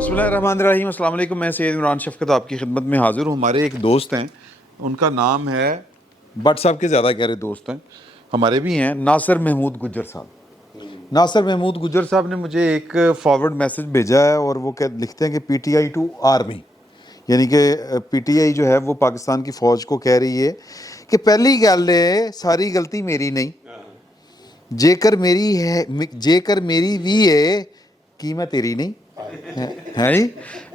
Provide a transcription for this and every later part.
بسم اللہ الرحمن الرحیم. السلام علیکم. میں سید عمران شفقت آپ کی خدمت میں حاضر ہوں. ہمارے ایک دوست ہیں, ان کا نام ہے, بٹ صاحب کے زیادہ گہرے دوست ہیں, ہمارے بھی ہیں, ناصر محمود گجر صاحب. ناصر محمود گجر صاحب نے مجھے ایک فارورڈ میسج بھیجا ہے اور وہ لکھتے ہیں کہ P T I to army, یعنی کہ پی ٹی آئی جو ہے وہ پاکستان کی فوج کو کہہ رہی ہے کہ پہلی گل ہے ساری غلطی میری نہیں, جے کر میری بھی ہے قیمت تیری نہیں ہے جی.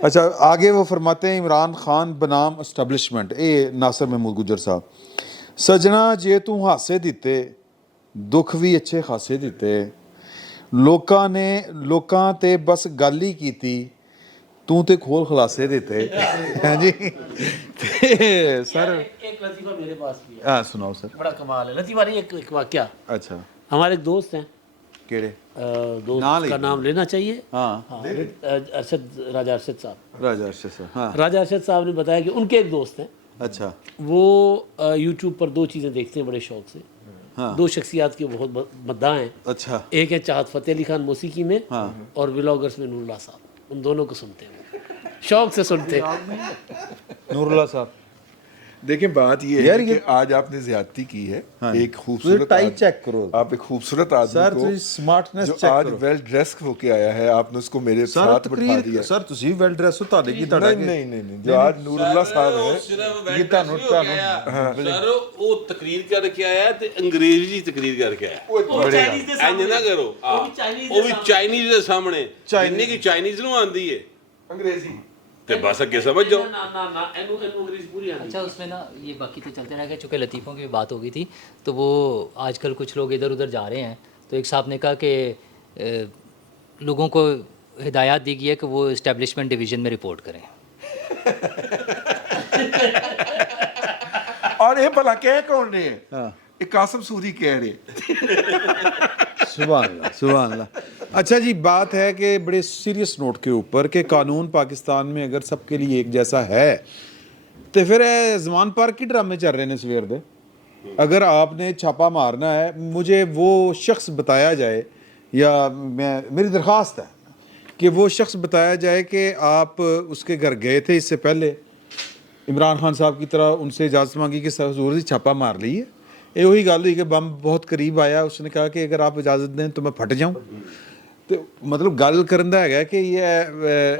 اچھا آگے وہ فرماتے ہیں عمران خان بنام اسٹیبلشمنٹ. اے ناصر محمود گجر صاحب, سجنا جے تو ہاسے دیتے دکھ بھی اچھے خاصے دیتے, لوکاں تے بس گل ہی کیتی تو تے کھول خلاصے دیتے ہیں جی. سر ایک لطیفہ میرے پاس بھی ہے. ہاں سناؤ سر. بڑا کمال ہے لطیفہ نہیں, ایک واقعہ. اچھا ہمارے ایک دوست ہیں, کیڑے دوست کا نام لینا چاہیے, ہاں ارشد راجہ ارشد صاحب. راجہ ارشد صاحب, ہاں راجہ ارشد صاحب نے بتایا کہ ان کے ایک دوست ہیں, اچھا وہ یوٹیوب پر دو چیزیں دیکھتے ہیں بڑے شوق سے. ہاں دو شخصیات کے بہت مداح ہیں. اچھا ایک ہے چاہت فتح علی خان موسیقی میں, اور ولاگرز میں نور اللہ صاحب. ان دونوں کو سنتے ہیں, شوق سے سنتے ہیں. نور اللہ صاحب. دیکھیں بات یہ ہے کہ آج آپ نے زیادتی کی ہے. ایک خوبصورت ٹائی چیک کرو آپ ایک خوبصورت آدمی سر, کو تسی سمارٹنس جو چیک آج کرو ویل ڈریس ہو کے آیا ہے, آپ نے اس کو میرے سر. ساتھ بٹھا دیا. سر تسی ویل ڈریس ہو, تہاڈے کی تہاڈا نہیں جو آج نور اللہ صاحب ہیں یہ سر وہ تقریر کر کے آیا تے انگریزی تقریر کر کے آیا. اینج نہ کرو, وہ بھی چائنیز دے سامنے, جننے کی چائنیز نو آندی ہے انگریزی تے بس اگے سمجھ جاؤ. اچھا اس میں نا یہ باقی تو چلتے رہ گئے, چونکہ لطیفوں کی بات ہو گئی تھی تو وہ آج کل کچھ لوگ ادھر ادھر جا رہے ہیں, تو ایک صاحب نے کہا کہ لوگوں کو ہدایات دی گئی ہے کہ وہ اسٹیبلشمنٹ ڈویژن میں رپورٹ کریں. اور یہ بھلا کہہ کون رہے ہیں, یہ قاسم سوری کہہ رہے. سبحان اللہ سبحان اللہ. اچھا جی, بات ہے کہ بڑے سیریس نوٹ کے اوپر کہ قانون پاکستان میں اگر سب کے لیے ایک جیسا ہے تو پھر زمان پارک کی ڈرامے چل رہے ہیں سویر دے. اگر آپ نے چھاپا مارنا ہے, مجھے وہ شخص بتایا جائے, یا میری درخواست ہے کہ وہ شخص بتایا جائے کہ آپ اس کے گھر گئے تھے اس سے پہلے, عمران خان صاحب کی طرح ان سے اجازت مانگی کہ حضور جی چھاپا مار لیے. یہ وہی گل ہوئی کہ بم بہت قریب آیا, اس نے کہا کہ اگر آپ اجازت دیں تو میں پھٹ جاؤں. تو مطلب گل کرندہ ہے کہ یہ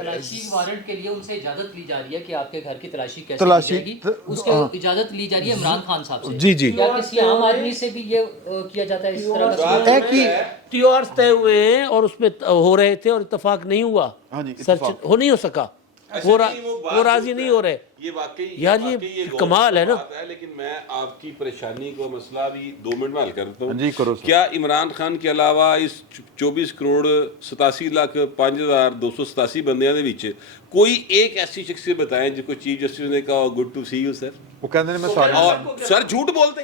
تلاشی وارنٹ کے لیے ان سے اجازت لی جا رہی ہے کہ آپ کے گھر کی تلاشی کیسے تلاشی کی جائے گی, اس کے اجازت لی جا رہی ہے عمران خان صاحب سے. جی جی کیا کسی عام آدمی سے بھی یہ کیا جاتا ہے اس طرح کا؟ ایک ہی ٹی آرز طے ہوئے ہیں اور اس پہ ہو رہے تھے اور اتفاق نہیں ہوا, سرچ ہو نہیں ہو سکا, وہ راضی نہیں ہو رہے. یہ واقعی یار یہ کمال ہے نا. لیکن میں آپ کی پریشانی کو مسئلہ بھی 2 منٹ میں حل کرتا ہوں. جی کرو. کیا عمران خان کے علاوہ اس 24 کروڑ 87,05,287 بندیاں دے وچ کوئی ایک ایسی شخصیت بتائیں جس کو چیف جسٹس نے کہا good to see you sir, وہ کہتے ہیں میں سارے, اور سر جھوٹ بولتے.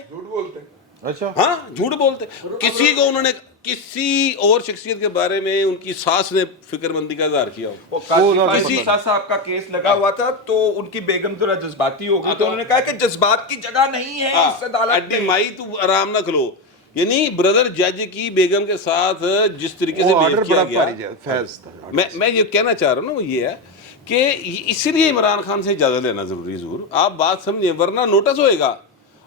اچھا ہاں جھوٹ بولتے. کسی کو انہوں نے کسی اور شخصیت کے بارے میں ان کی ساس نے فکر مندی کا اظہار کیا ہو. کسی صاحب کا کیس لگا ہوا تھا تو ان کی بیگم ذرا جذباتی ہو گئی, تو انہوں نے کہا کہ جذبات کی جگہ نہیں ہے اس عدالت میں. مائی تو آرام نہ کھلو. یعنی بردر جج کی بیگم کے ساتھ جس طریقے سے بہیو کیا گیا, میں یہ کہنا چاہ رہا ہوں نا وہ یہ ہے کہ اسی لیے عمران خان سے اجازت لینا ضروری ضرور. آپ بات سمجھیں, ورنہ نوٹس ہوئے گا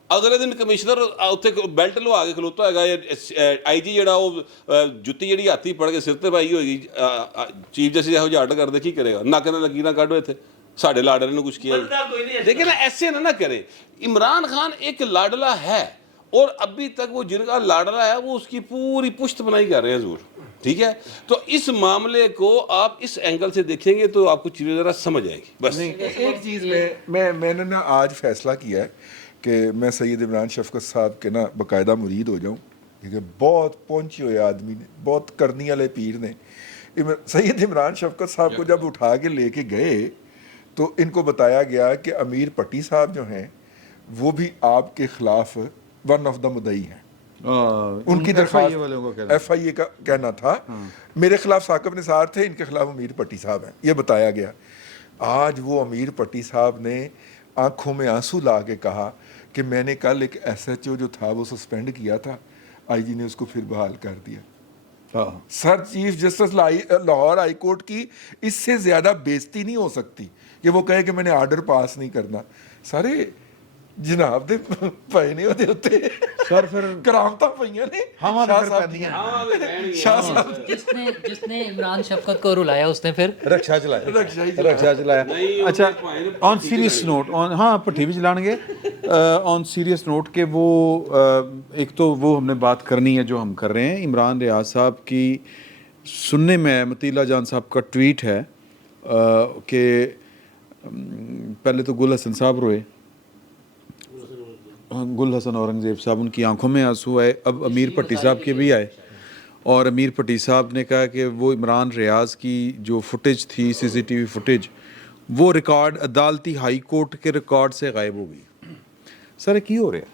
اگلے دن کمشنر اتنے بیلٹ لو آگے کھلوتا ہے, آئی جی جہاں وہ جتی جہی ہاتھی پڑھ کے سر تے پائی ہوئے گی, چیف جسٹس یہو جہا آرڈر کر دے کی کرے گا, نہ کہنا لگی نہ کاٹ ہوئے تھے ساڈے لاڈلے نے کچھ کیا. لیکن ایسے نہ کرے. عمران خان ایک لاڈلا ہے اور ابھی تک وہ جن کا لاڈلا ہے وہ اس کی پوری پشت بنائی کر رہے ہیں حضور, ٹھیک ہے. تو اس معاملے کو آپ اس اینگل سے دیکھیں گے تو آپ کو چیزیں ذرا سمجھ آئے گی. بس ایک چیز میں نے نا آج فیصلہ کیا ہے کہ میں سید عمران شفقت صاحب کے نا باقاعدہ مرید ہو جاؤں, کیونکہ بہت پہنچے ہوئے آدمی نے, بہت کرنی والے پیر نے. سید عمران شفقت صاحب کو جب اٹھا کے لے کے گئے تو ان کو بتایا گیا کہ امیر پٹی صاحب جو ہیں وہ بھی آپ کے خلاف ون آف دا مدعی ہیں. ان کی درخواست ایف آئی اے کا کہنا تھا, میرے خلاف ثاقب نثار تھے, ان کے خلاف امیر پٹی صاحب ہیں, یہ بتایا گیا. آج وہ امیر پٹی صاحب نے آنکھوں میں آنسو لا کے کہا کہ میں نے کل ایک ایس ایچ او جو تھا وہ سسپینڈ کیا تھا, آئی جی نے اس کو پھر بحال کر دیا. Sir chief justice Lahore high court کی اس سے زیادہ بےزتی نہیں ہو سکتی کہ وہ کہے کہ میں نے آرڈر پاس نہیں کرنا. سارے جناب دے پائے نہیں ہوتے ہوتے سر پھر کرامتاں پئیاں نے شاہ صاحب جس نے عمران شفقت کو رلایا اس نے پھر رکشا چلایا. اچھا آن سیریس نوٹ ہاں پٹھی بھی چلان گے آن سیریس نوٹ کہ وہ ایک تو وہ ہم نے بات کرنی ہے جو ہم کر رہے ہیں. عمران ریاض صاحب کی سننے میں مطیلہ جان صاحب کا ٹویٹ ہے کہ پہلے تو گل حسن صاحب روئے, گل حسن اورنگزیب صاحب, ان کی آنکھوں میں آنسو آئے. اب امیر پٹی صاحب کے بھی آئے اور امیر پٹی صاحب نے کہا کہ وہ عمران ریاض کی جو فوٹیج تھی سی سی ٹی وی فوٹیج وہ ریکارڈ عدالتی ہائی کورٹ کے ریکارڈ سے غائب ہو گئی. سر کی ہو رہا ہے؟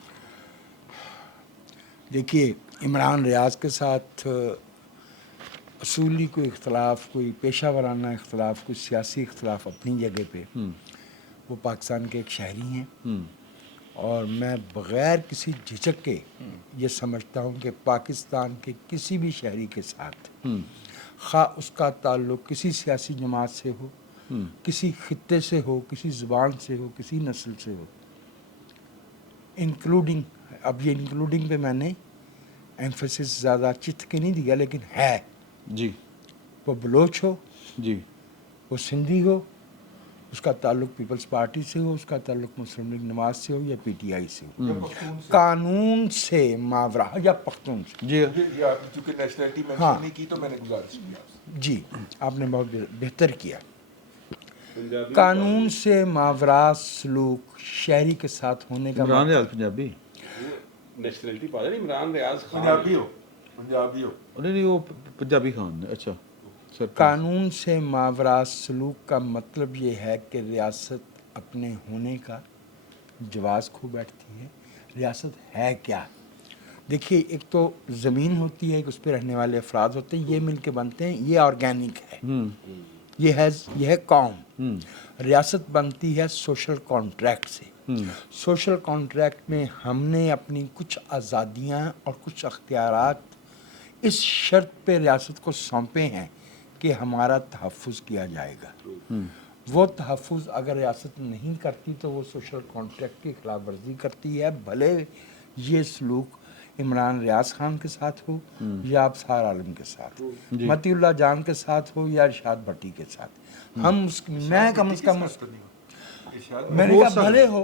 دیکھیے عمران ریاض کے ساتھ اصولی کوئی اختلاف, کوئی پیشہ ورانہ اختلاف, کوئی سیاسی اختلاف اپنی جگہ پہ. وہ پاکستان کے ایک شہری ہیں اور میں بغیر کسی جھجک کے یہ سمجھتا ہوں کہ پاکستان کے کسی بھی شہری کے ساتھ خواہ اس کا تعلق کسی سیاسی جماعت سے ہو, کسی خطے سے ہو, کسی زبان سے ہو, کسی نسل سے ہو, انکلوڈنگ, اب یہ انکلوڈنگ پہ میں نے ایمفیسس زیادہ چت کے نہیں دیا لیکن ہے جی, وہ بلوچ ہو, جی, وہ سندھی ہو, اس کا تعلق پیپلز پارٹی سے ہو, اس کا تعلق مسلم لیگ نواز سے ہو یا پی ٹی آئی سے ہو, قانون سے ماورا یا پختون سے. جی چونکہ نیشنلٹی مینشن نہیں کی تو میں نے گزارش کیا. جی آپ نے بہت بہتر کیا. قانون سے ماورا سلوک شہری کے ساتھ ہونے کا عمران ریاض پنجابی نیشنلٹی پا نہیں عمران ریاض خان پنجابی ہو نہیں وہ پنجابی خان ہے. اچھا سر, قانون سے ماورا سلوک کا مطلب یہ ہے کہ ریاست اپنے ہونے کا جواز کھو بیٹھتی ہے. ریاست ہے کیا؟ دیکھیے ایک تو زمین ہوتی ہے, ایک اس پہ رہنے والے افراد ہوتے ہیں, یہ مل کے بنتے ہیں, یہ آرگینک ہے, یہ ہے قوم. ریاست بنتی ہے سوشل کانٹریکٹ سے. سوشل کانٹریکٹ میں ہم نے اپنی کچھ آزادیاں اور کچھ اختیارات اس شرط پہ ریاست کو سونپے ہیں کہ ہمارا تحفظ کیا جائے گا. وہ تحفظ اگر ریاست نہیں کرتی تو وہ سوشل کانٹریکٹ کی خلاف ورزی کرتی ہے, بھلے یہ سلوک عمران ریاض خان کے ساتھ ہو یا ابصار عالم کے ساتھ, متی اللہ جان کے ساتھ ہو یا ارشاد بھٹی کے ساتھ. ہم میں کم از کم میں نے کہا بھلے ہو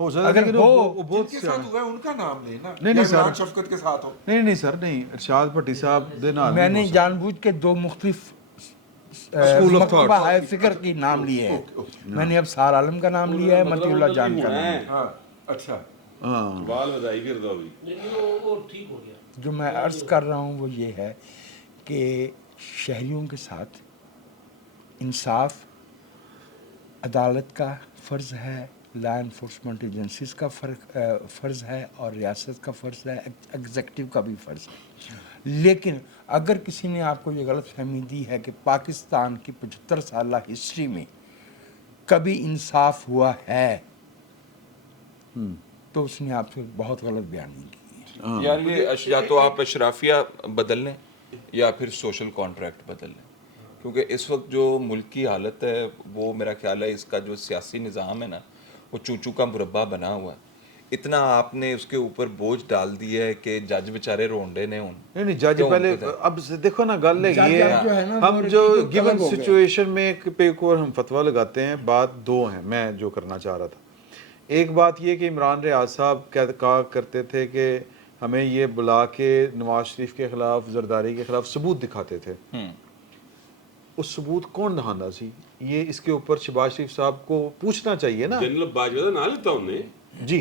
اگر ہو جن کے ساتھ ہوا ہے ان کا نام لینا. نہیں سر, عمران شفقت کے ساتھ ہو. نہیں سر, نہیں ارشاد بھٹی صاحب دے نال میں نے جان بوجھ کے دو مختلف مکتبہ ہے فکر کی نام لیے ہیں. میں نے ابصار عالم کا نام لیا ہے, متی اللہ جان کا نام. ہاں اچھا, بال بدائی پھر دو بھی. وہ ٹھیک ہو گیا. جو میں عرض کر رہا ہوں وہ یہ ہے کہ شہریوں کے ساتھ انصاف, عدالت کا فرض ہے, لا انفورسمنٹ ایجنسیز کا فرض ہے اور ریاست کا فرض ہے, ایگزیکٹو کا بھی فرض ہے. لیکن اگر کسی نے آپ کو یہ غلط فہمی دی ہے کہ پاکستان کی 75 سالہ ہسٹری میں کبھی انصاف ہوا ہے تو اس نے آپ سے بہت غلط بیانی کی. یار یہ یا تو آپ اشرافیہ بدل لیں یا پھر سوشل کانٹریکٹ بدل لیں, کیونکہ اس وقت جو ملک کی حالت ہے وہ میرا خیال ہے اس کا جو سیاسی نظام ہے نا وہ چوچو کا مربع بنا ہوا ہے. اتنا آپ نے اس کے اوپر بوجھ ڈال دیا ہے کہ جج بیچارے رونڈے نے ہوں. نہیں جج پہلے اب دیکھو نا گل ہے یہ ہم جو گیون سچویشن میں پہ کو ہم فتویٰ لگاتے ہیں, بات دو ہیں میں جو کرنا چاہ رہا تھا. ایک بات یہ کہ عمران ریاض صاحب کہا کرتے تھے کہ ہمیں یہ بلا کے نواز شریف کے خلاف, زرداری کے خلاف ثبوت دکھاتے تھے. اس ثبوت کون دکھانا سی؟ یہ اس کے اوپر شہباز شریف صاحب کو پوچھنا چاہیے نا. جنرل باجوہ نہ لیتا انہیں, جی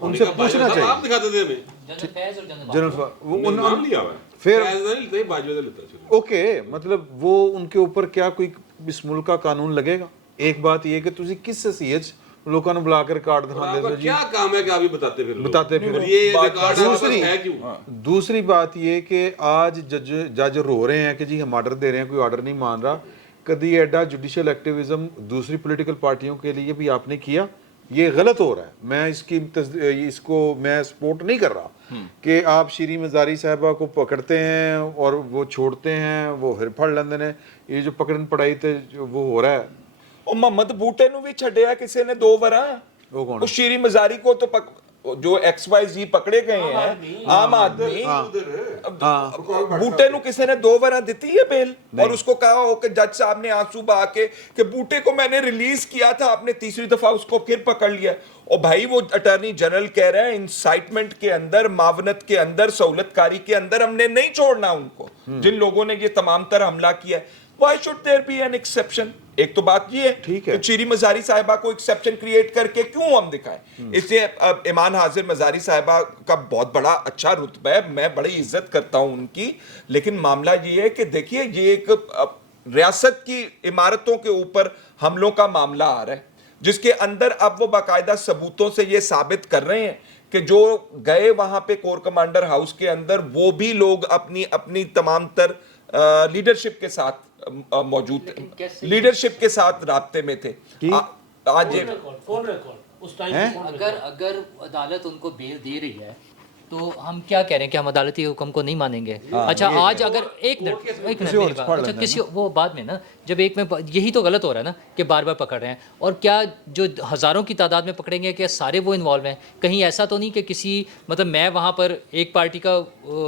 ان سے پوچھنا چاہیے. آپ دکھاتے تھے ہمیں جنرل نام لیا ہوا ہے, پھر فیض نہ لیتا, باجوہ لیتا. اوکے, مطلب وہ ان کے اوپر کیا کوئی اس ملک کا قانون لگے گا؟ ایک بات یہ کہ تسی کس حیثیت لوگوں نے بلا کے ریکارڈ دکھاتے تھے. کیا کام ہے کہ آپ ہی بتاتے پھر یہ دوسری ہے کیوں. دوسری بات یہ کہ آج جج رو رہے ہیں کہ جی ہم آرڈر دے رہے ہیں, کوئی آرڈر نہیں مان رہا. کدی ایڈا جوڈیشل ایکٹیویزم دوسری پولیٹیکل پارٹیوں کے لیے بھی آپ نے کیا یہ غلط ہو رہا ہے. میں اس کو میں سپورٹ نہیں کر رہا کہ آپ شیریں مزاری صاحبہ کو پکڑتے ہیں اور وہ چھوڑتے ہیں, وہ پھر پھڑ لیندے نے. یہ جو پکڑن پڑائی تے وہ ہو رہا ہے. ਉਹ ਮੁਹੰਮਦ ਬੂਟੇ ਨੂੰ ਵੀ ਛੱਡਿਆ ਕਿਸੇ ਨੇ 2 ਵਾਰਾਂ. ਉਹ ਕੌਣ? ਉਹ ਸ਼ੀਰੀ ਮਜ਼ਾਰੀ ਕੋ तो जो XYZ पकड़े गए हैं आम आदमी, बूटे ਨੂੰ ਕਿਸੇ ਨੇ 2 ਵਾਰਾਂ ਦਿੱਤੀ है बेल और उसको कहा हो कि जज साहब ने आंसू बहा के कि बूटे को मैंने रिलीज किया था, आपने तीसरी दफा उसको फिर पकड़ लिया. और भाई वो अटॉर्नी जनरल कह रहे हैं इंसाइटमेंट के अंदर, मावनत के अंदर, सहूलतकारी के अंदर हमने नहीं छोड़ना उनको जिन लोगों ने ये तमाम तर हमला किया है. Why should there be an exception? एक तो बात ये है कि शीरी मजारी साहिबा को एक्सेप्शन क्रिएट करके क्यों हम दिखाएं. इसलिए ईमान हाजिर मजारी साहिबा का बहुत बड़ा अच्छा रुतबा है, मैं बड़ी इज्जत करता हूं उनकी, लेकिन मामला ये है कि देखिए ये एक रियासत की इमारतों के ऊपर हमलों का मामला आ रहा है जिसके अंदर अब वो बाकायदा सबूतों से ये साबित कर रहे हैं कि जो गए वहां पे कोर कमांडर हाउस के अंदर वो भी लोग अपनी अपनी तमाम तर लीडरशिप के साथ मौजूद थे, लीडरशिप के साथ राब्ते में थे. आज फोन रिकॉर्ड उस टाइम अगर अदालत उनको बेल दे रही है तो हम क्या कह रहे हैं कि हम अदालती हुक्म को नहीं मानेंगे. अच्छा आज अगर एक मिनट मेरी बात, अच्छा किसी वो बाद में ना जब एक में यही तो गलत हो रहा है ना कि बार बार पकड़ रहे हैं. और क्या जो हज़ारों की तादाद में पकड़ेंगे क्या सारे वो इन्वॉल्व हैं? कहीं ऐसा तो नहीं कि किसी मतलब मैं वहाँ पर एक पार्टी का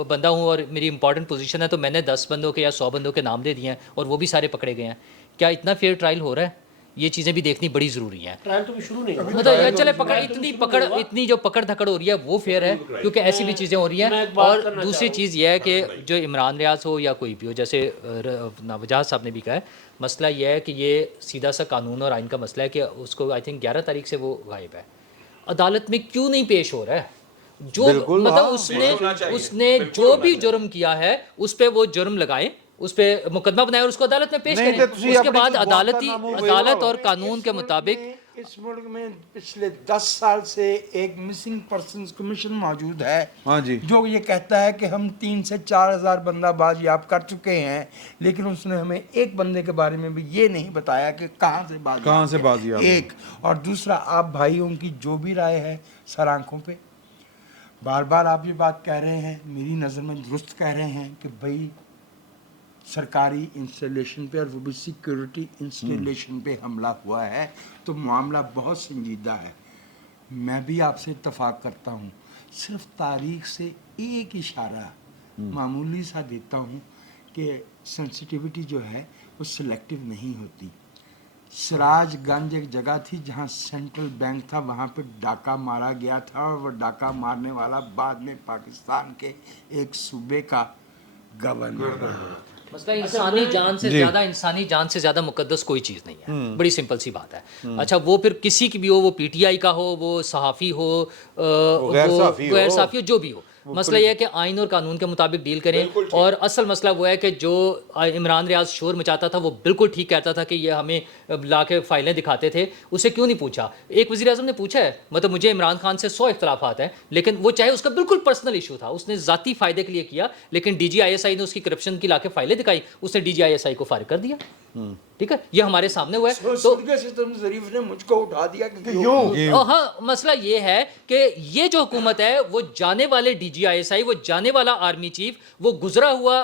बंदा हूँ और मेरी इंपॉर्टेंट पोजीशन है तो मैंने 10 बंदों के या 100 बंदों के नाम दे दिए हैं और वो भी सारे पकड़े गए हैं. क्या इतना फेयर ट्रायल हो रहा है? ये चीज़ें भी देखनी बड़ी ज़रूरी है. ट्रायल तो भी शुरू नहीं हुआ. मतलब ये चले इतनी जो पकड़ धकड़ हो रही है वो फेयर है क्योंकि ऐसी भी चीज़ें हो रही हैं. और दूसरी चीज़ ये है कि जो इमरान रियाज हो या कोई भी हो, जैसे नवजात साहब ने भी कहा है, मसला ये है कि ये सीधा सा कानून और आइन का मसला है कि उसको आई थिंक 11 तारीख से वो गायब है. अदालत में क्यों नहीं पेश हो रहा है? जो मतलब उसने जो भी जुर्म किया है उस पर वो जुर्म लगाए, उस पे मुकदमा बनाए और उसको अदालत में पेश करें. उसके बाद अदालत और कानून के मुताबिक इस मुल्क में पिछले 10 साल से एक मिसिंग पर्संस कमीशन मौजूद है. हाँ जी. जो ये कहता है कि हम 3 से 4 हज़ार बंदा बाजियाब कर चुके हैं, लेकिन उसने हमें एक बंदे के बारे में भी ये नहीं बताया कि कहाँ से बाजियाब. एक और दूसरा, आप भाइयों की जो भी राय है सर आंखों पे बार बार आप ये बात कह रहे हैं, मेरी नज़र में दुरुस्त कह रहे हैं कि भाई सरकारी इंस्टॉलेशन पे और वो भी सिक्योरिटी इंस्टॉलेशन पे हमला हुआ है तो मामला बहुत संजीदा है. मैं भी आपसे इत्तफाक करता हूँ, सिर्फ तारीख से एक इशारा मामूली सा देता हूँ कि सेंसिटिविटी जो है वो सिलेक्टिव नहीं होती. सिराजगंज एक जगह थी जहाँ सेंट्रल बैंक था, वहाँ पे डाका मारा गया था और वो डाका मारने वाला बाद में पाकिस्तान के एक सूबे का गवर्नर. मसला इंसानी जान से ज्यादा मुकद्दस कोई चीज़ नहीं है. बड़ी सिंपल सी बात है. अच्छा वो फिर किसी की भी हो, वो PTI का हो, वो सहाफ़ी हो, गैर सहाफ़ी हो, जो भी हो, मसला यह है कि आइन और कानून के मुताबिक डील करें. और असल मसला वो है कि जो इमरान रियाज शोर मचाता था वो बिल्कुल ठीक कहता था कि ये हमें ला के फाइलें दिखाते थे. उसे क्यों नहीं पूछा? एक वज़ीर आज़म ने पूछा है, मतलब मुझे इमरान खान से 100 इख्तलाफात हैं, लेकिन वो चाहे उसका बिल्कुल पर्सनल इशू था, उसने ज़ाती फ़ायदे के लिए किया, लेकिन DGISI ने उसकी करप्शन की ला के फाइलें दिखाई, उसने DGISI को फारिग कर दिया. ठीक है, ये हमारे सामने हुआ है. तो ज़रीफ ने मुझको उठा दिया कि हाँ, मसला ये है कि ये जो हुकूमत है वो जाने वाले DGISI, वो जाने वाला आर्मी चीफ, वो गुजरा हुआ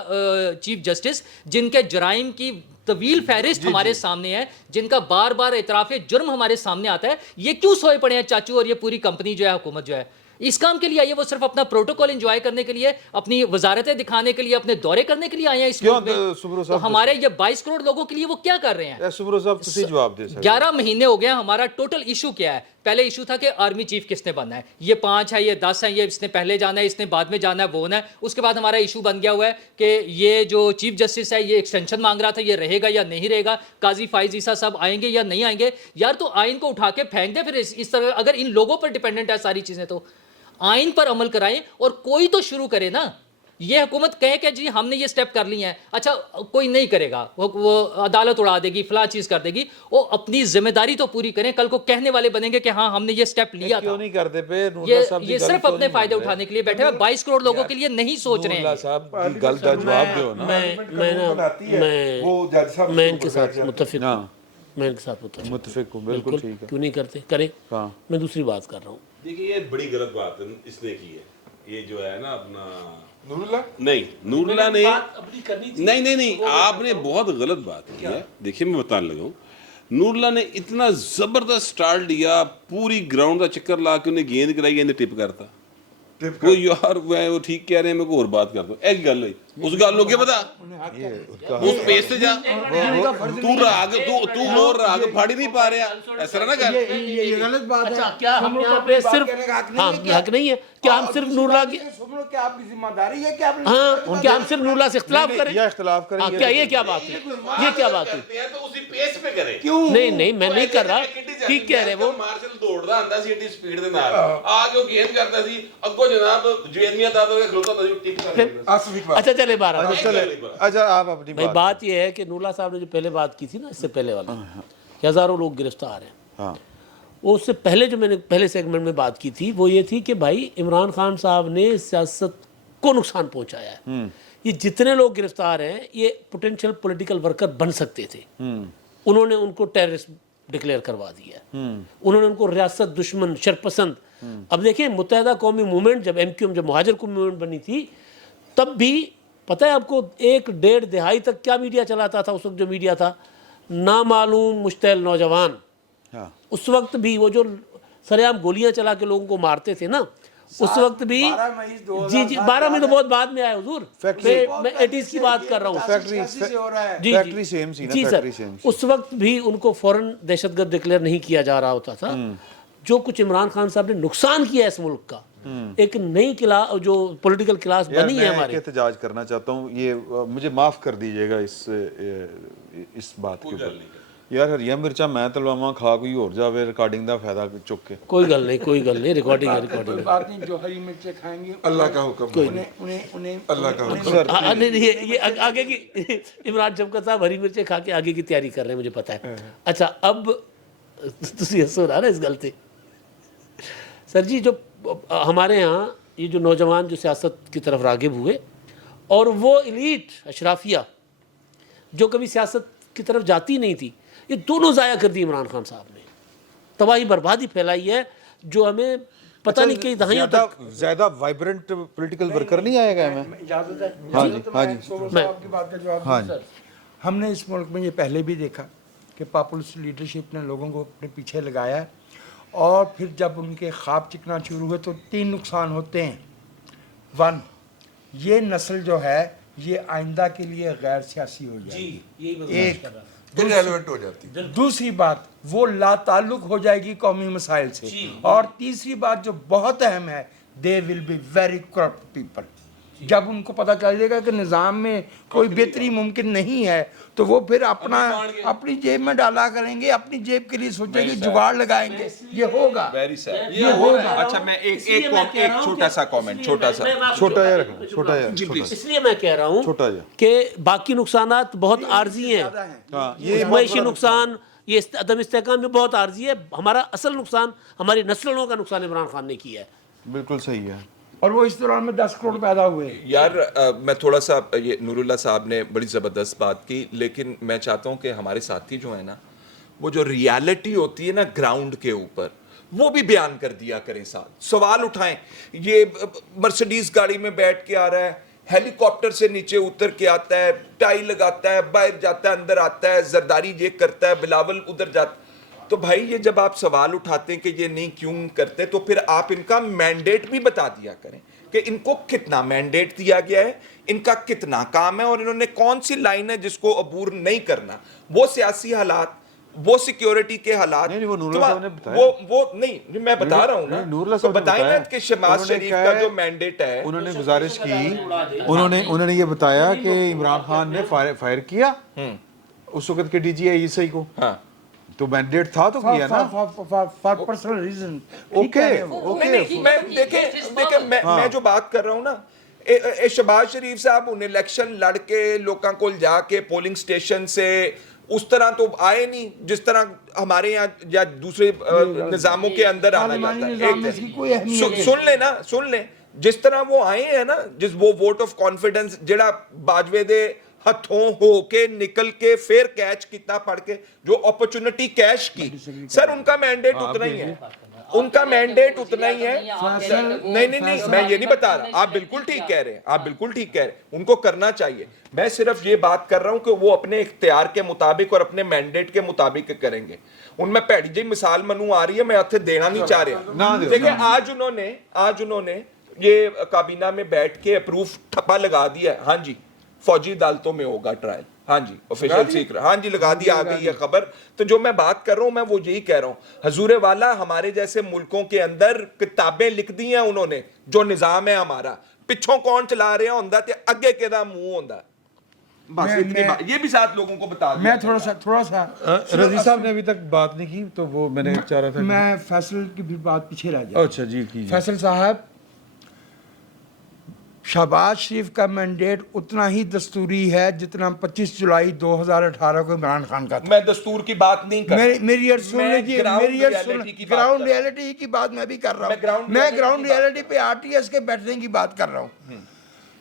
चीफ जस्टिस, जिनके जराइम की तवील फहरिस्त हमारे सामने है, जिनका बार बार इतराफ़ जुर्म हमारे सामने आता है, ये क्यों सोए पड़े हैं चाचू? और ये पूरी कंपनी जो है, हुकूमत जो है, इस काम के लिए आई है? वो सिर्फ अपना प्रोटोकॉल एंजॉय करने के लिए, अपनी वजारतें दिखाने के लिए, अपने दौरे करने के लिए आए हैं इस मुल्क में. तो हमारे ये 22 करोड़ लोगों के लिए वो क्या कर रहे हैं? जवाब दे. 11 महीने हो गए. हमारा टोटल इशू क्या है? पहले इशू था कि आर्मी चीफ किसने बनना है, ये 5 है, ये 10 है, ये इसने पहले जाना है, इसने बाद में जाना है, वो होना है. उसके बाद हमारा इशू बन गया हुआ है कि ये जो चीफ जस्टिस है ये एक्सटेंशन मांग रहा था, ये रहेगा या नहीं रहेगा, काजी फाइज ईसा सब आएंगे या नहीं आएंगे. यार तो आइन को उठा के फेंक दे. फिर इस तरह अगर इन लोगों पर डिपेंडेंट है सारी चीज़ें तो आइन पर अमल कराएं और कोई तो शुरू करे ना. ये हुकूमत कहे कि जी हमने ये स्टेप कर लिए हैं, अच्छा कोई नहीं करेगा, वो अदालत उड़ा देगी, फला चीज़ कर देगी. वो अपनी जिम्मेदारी तो पूरी करें. कल को कहने वाले बनेंगे कि हाँ हमने ये स्टेप लिया था. नहीं करते पे ये सिर्फ अपने फायदे उठाने के लिए बैठे हैं. 22 करोड़ लोगों के लिए नहीं सोच रहे हैं. मैं इनके साथ मुत्तफिक हूं. मैं इनके साथ मुत्तफिक हूँ, बिल्कुल ठीक है। क्यों नहीं करते, करें। हाँ। मैं दूसरी बात कर रहा हूँ, देखिए ये बड़ी गलत बात है इसने की है, ये जो है ना अपना नूरुल्लाह नहीं, नूरुल्लाह ने अपनी करनी थी। नहीं आपने बहुत गलत बात की है। देखिए मैं बताने लगा हूँ, नूरुल्लाह ने इतना जबरदस्त स्टार्ट लिया, पूरी ग्राउंड का चक्कर ला के उन्हें गेंद कराई, गेंद टिप करता वो यार वो ठीक कह रहे हैं, मैं को और बात कर दो एक गल हुई उस गल हो गया पता उस पेज से जा तू राग तू और राग फाड़ी नहीं पा रहा, ऐसा ना कर। ये गलत बात है। अच्छा, क्या हम यहाँ पे सिर्फ हाँ हक नहीं है क्या हम सिर्फ नूरुल्लाह की सुनो, क्या आपकी जिम्मेदारी है कि आप हाँ क्या हम सिर्फ नूरुल्लाह से इख्तिलाफ करें? या इख्तिलाफ करें, हाँ, क्या ये क्या बात है, ये क्या बात है? तो उसी पेज पे करें। क्यों? नहीं मैं नहीं कर रहा, ठीक कह रहे वो। ਮਾਰਸ਼ਲ ਦੌੜਦਾ ਆਂਦਾ ਸੀ ਏਡੀ ਸਪੀਡ ਦੇ ਨਾਲ ਆ ਕੇ ਉਹ ਗੇਂਦ ਕਰਦਾ ਸੀ ਅੱਗੋਂ ਜਨਾਬ ਜਵੇਨੀਆ ਦਾ ਤੋਂ ਖਲੋਤਾ था टिप कर देता आसिफ अच्छा चले बारह अच्छा आप अपनी भाई बात ये है कि नूरुल्लाह साहब ने जो पहले बात की थी ना, इससे पहले वाली कि हज़ारों लोग गिरफ्तार हैं, हाँ वो उससे पहले जो मैंने पहले सेगमेंट में बात की थी वो ये थी कि भाई इमरान खान साहब ने सियासत को नुकसान पहुंचाया है। ये जितने लोग गिरफ्तार हैं ये पोटेंशियल पॉलिटिकल वर्कर बन सकते थे, उन्होंने उनको टेररिस्ट डिक्लेयर करवा दिया, उन्होंने उनको रियासत दुश्मन शरपसंद। अब देखिए मुत्तहिदा कौमी मूवमेंट जब MQM जब मुहाजिर कौमी मूवमेंट बनी थी तब भी पता है आपको 1-1.5 दहाई तक क्या मीडिया चलाता था उस वक्त जो मीडिया था, नामालूम मुश्तैल नौजवान। हाँ। उस वक्त भी वो जो सरेआम गोलियां चला के लोगों को मारते थे ना, उस वक्त भी 12 मई 2007 जी 12 मई तो बहुत बाद में आया हुजूर, मैं 80s की बात कर रहा हूँ। फैक्ट्री से हो रहा है। जी फैक्ट्री सेम सी ना, जी फैक्ट्री सर, सेम उस वक्त भी उनको फौरन दहशतगर्द डिक्लेयर नहीं किया जा रहा होता था। जो कुछ इमरान खान साहब ने नुकसान किया इस मुल्क का, एक नई क्लास जो पॉलिटिकल क्लास बनी है हमारे। एहतजाज करना चाहता हूँ, ये मुझे माफ कर दीजिएगा इस बात के ऊपर यार, हरिया मिर्चा मैं तलवामा खा कोई और जावे रिकॉर्डिंग का फायदा चुक के। कोई गल नहीं रिकॉर्डिंग है रिकॉर्डिंग कोई बात नहीं, जो हरी मिर्चें खाएंगे अल्लाह का हुक्म उन्हें अल्लाह का हुक्म। हाँ, नहीं ये आगे की इमरान शफकत साहब हरी मिर्चें खा के आगे की तैयारी कर रहे हैं, मुझे पता है। अच्छा अब तुझे हंसो रहा ना इस गल से सर जी, जो हमारे यहाँ ये जो नौजवान जो सियासत की तरफ रागिब हुए और वो एलीट अशराफिया जो कभी सियासत की तरफ जाती नहीं थी, ये दोनों ज़ाया कर दी इमरान खान साहब ने, तबाही बर्बादी फैलाई है जो हमें पता नहीं कई दहाइयों तक। ज्यादा वाइब्रेंट पॉलिटिकल वर्कर नहीं आएगा मैं। इजाजत है? हाँ जी, हाँ जी। मैं आपकी बात का जवाब हाँ दूं। हमने इस मुल्क में ये पहले भी देखा कि पॉपुलिस्ट लीडरशिप ने लोगों को अपने पीछे लगाया और फिर जब उनके ख्वाब चिकना शुरू हुए तो 3 नुकसान होते हैं। 1, ये नस्ल जो है ये आइंदा के लिए गैर सियासी हो जाएगी, एक इररिलेवेंट हो जाती है। दूसरी बात वो लाताल्लुक हो जाएगी कौमी मसाइल से, और तीसरी बात जो बहुत अहम है, they will be very corrupt people. जब उनको पता चल जाएगा कि निज़ाम में कोई बेहतरी मुमकिन नहीं है तो वो फिर अपनी जेब में डाला करेंगे, अपनी जेब के लिए सोचेंगे, जुगाड़ लगाएंगे। ये होगा, वेरी सैड। ये होगा। अच्छा मैं एक छोटा सा कमेंट, छोटा सा इसलिए मैं कह रहा हूँ छोटा कि बाकी नुकसानात बहुत आर्जी हैं, ये मईशी नुकसान, ये अदम इस्तेहकाम में बहुत आर्जी है। हमारा असल नुकसान हमारी नस्लों का नुकसान इमरान खान ने किया है। बिल्कुल सही है। और वो इस दौरान में 10 करोड़ पैदा हुए। यार मैं थोड़ा सा, ये नूरुल्लाह साहब ने बड़ी ज़बरदस्त बात की, लेकिन मैं चाहता हूँ कि हमारे साथी जो है ना, वो जो रियलिटी होती है ना ग्राउंड के ऊपर, वो भी बयान कर दिया करें, साथ सवाल उठाएं। ये मर्सिडीज गाड़ी में बैठ के आ रहा है, हेलीकॉप्टर से नीचे उतर के आता है, टाई लगाता है, बाहर जाता है, अंदर आता है, जरदारी ये करता है, बिलावल उधर जाता। तो भाई ये जब आप सवाल उठाते हैं कि ये नहीं क्यों करते, तो फिर आप इनका मैंडेट भी बता दिया करें कि इनको कितना मैंडेट दिया गया है, इनका कितना काम है और इन्होंने कौन सी लाइन है जिसको अबूर नहीं करना। वो सियासी हालात, वो सिक्योरिटी के हालात, नहीं, वो नूरुल्लाह साहब ने बताया। वो नहीं मैं बता रहा हूँ ना, नूरुल्लाह तो साहब ने बताएं ना बताया। कि शहबाज उन्होंने शरीफ कहा का है, जो मैंडेट है, उन्होंने गुजारिश की, उन्होंने ये बताया कि इमरान खान ने फायर किया उस वक्त के DGI को। हाँ तो मैंडेट था तो किया ना, फॉर पर्सनल रीजन। ओके नहीं, मैं देखे मैं जो बात कर रहा हूँ ना, शहबाज शरीफ साहब उन इलेक्शन लड़ के लोगों को जाके पोलिंग स्टेशन से उस तरह तो आए नहीं जिस तरह हमारे यहाँ या दूसरे निजामों के अंदर आना जाता है। सुन ले जिस तरह वो आए हैं ना, जिस वो वोट ऑफ कॉन्फिडेंस जेड़ा बाजवे दे ਹੱਥੋਂ ਹੋ ਕੇ ਨਿਕਲ ਕੇ ਫਿਰ ਕੈਚ ਕੀਤਾ ਫੜ ਕੇ जो अपॉर्चुनिटी कैश की सर उनका मैंडेट उतना ही है, उनका मैंडेट उतना ही है। नहीं नहीं नहीं मैं ये नहीं बता रहा, आप बिल्कुल ठीक कह रहे हैं, आप बिल्कुल ठीक कह रहे हैं, उनको करना चाहिए। मैं सिर्फ ये बात कर रहा हूं कि वो अपने इख्तियार के मुताबिक और अपने मैंडेट के मुताबिक करेंगे। उनमें भैड़ी जी मिसाल मनु आ रही है, मैं उत्थे देना नहीं चाह रहा। देखिए आज उन्होंने ये काबीना में बैठ के अप्रूव ठप्पा लगा दिया है, हाँ जी फौजी अदालतों में होगा ट्रायल, हाँ जी ऑफिशियल सीक्रेट, हाँ जी लगा दिया, आ गई है खबर। तो जो मैं बात कर रहा हूं मैं वो यही कह रहा हूं, हजूर वाला हमारे जैसे मुल्कों के अंदर किताबें लिख दी हैं उन्होंने, जो निजाम है हमारा, पिछों कौन चला रहा होंदा ते अगे केदा मुंह होंदा। बस इतनी बात, ये भी साथ लोगों को बता दिया। मैं थोड़ा सा रजी साहब ने अभी तक बात नहीं की, तो वो मैंने चाह रहा था मैं फैसल की भी बात पीछे रह जाए। अच्छा जी कीजिए। फैसल साहब, शहबाज शरीफ का मैंडेट उतना ही दस्तूरी है जितना 25 जुलाई 2018 को इमरान खान का था। मैं दस्तूर की बात नहीं कर रहा, मेरी अर्ज सुन लीजिए, मेरी अर्ज सुन, ग्राउंड रियलिटी की बात मैं भी कर रहा हूँ। मैं ग्राउंड रियलिटी पे आरटीएस के बैठने की बात कर रहा हूँ।